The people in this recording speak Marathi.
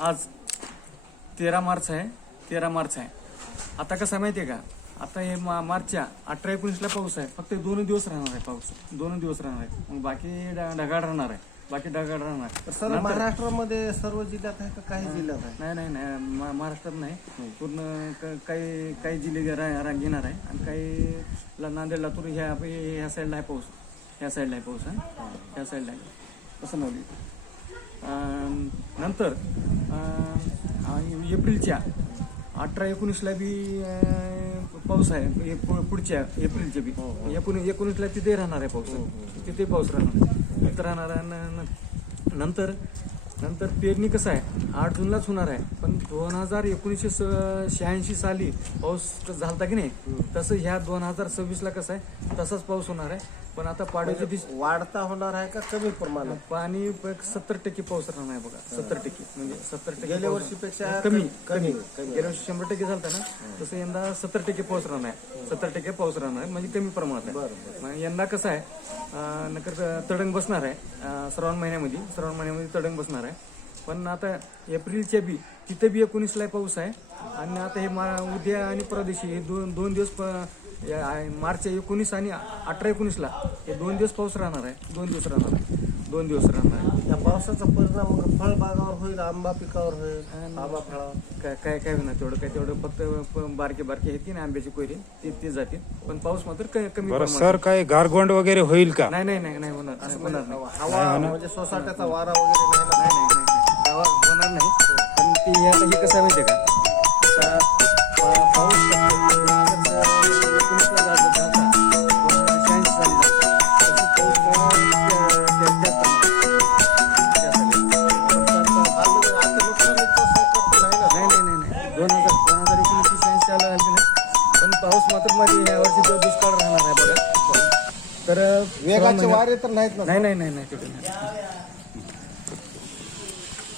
आज 13 मार्च आहे. 13 मार्च आहे. आता कसं आहे माहिती आहे का, आता हे मार्चच्या 18-19ला पाऊस आहे. फक्त 2 दिवस राहणार आहे पाऊस. 2 दिवस राहणार आहे. मग बाकी ढगाळ राहणार आहे. बाकी ढगाळ राहणार. तर सर्व महाराष्ट्रामध्ये सर्व जिल्ह्यात आहे का काही जिल्ह्यात आहे? नाही महाराष्ट्रात नाही. पूर्ण काही जिल्हे घेणार आहे आणि काही नांदेड लातूर ह्या साईडला आहे पाऊस. ह्या साईडला आहे पाऊस. ह्या साईडला आहे असं नव्हती. नंतर एप्रिलच्या 18-19ला बी पाऊस आहे. पुढच्या एप्रिलच्या बी 19ला तिथे राहणार आहे पाऊस. तिथे पाऊस राहणार आहे. नंतर पेरणी कसं आहे 8 जूनलाच होणार आहे. पण 1986 साली पाऊस झालता की नाही, तसं ह्या 2026ला कसं आहे तसाच पाऊस होणार आहे. पण आता पाडव्याच्या दिवशी वाढता होणार आहे का कमी प्रमाणात? पाणी 70% पाऊस राहणार आहे बघा. 70% म्हणजे 70% गेल्या वर्षीपेक्षा कमी. गेल्या वर्षी 100% झालता ना, तसं यंदा 70% पाऊस राहणार आहे. 70% पाऊस राहणार आहे म्हणजे कमी प्रमाणात आहे. यंदा कसं आहे नकर तडंग बसणार आहे श्रावण महिन्यामध्ये तडंग बसणार आहे. पण आता एप्रिलच्या बी तिथे बी 19ला पाऊस आहे. आणि आता हे उद्या आणि परदेशी हे दोन दिवस मार्च 19 आणि 18-19ला हे 2 दिवस पाऊस राहणार आहे. 2 दिवस राहणार आहे. या पावसाचा परिणाम फळबागावर होईल, आंबा पिकावर होईल, आंबा फळा काय होणार तेवढं फक्त बारके आहेत की नाही आंब्याची कोयरी ते जातील. पण पाऊस मात्र कमी बरं सर, काही गारगोंड वगैरे होईल का? नाही होणार नाही. हवा म्हणजे सोसाट्याचा वारा वगैरे नाही होणार नाही. पण ती आता हे कसं आहे माहिती आहे का, पाऊस 19ला झालता 86 साली पण पाऊस मात्र मध्ये यावर्षी दुष्काळ राहणार आहे बघा. तर वेगाचे वारे तर नाहीत ना? नाही.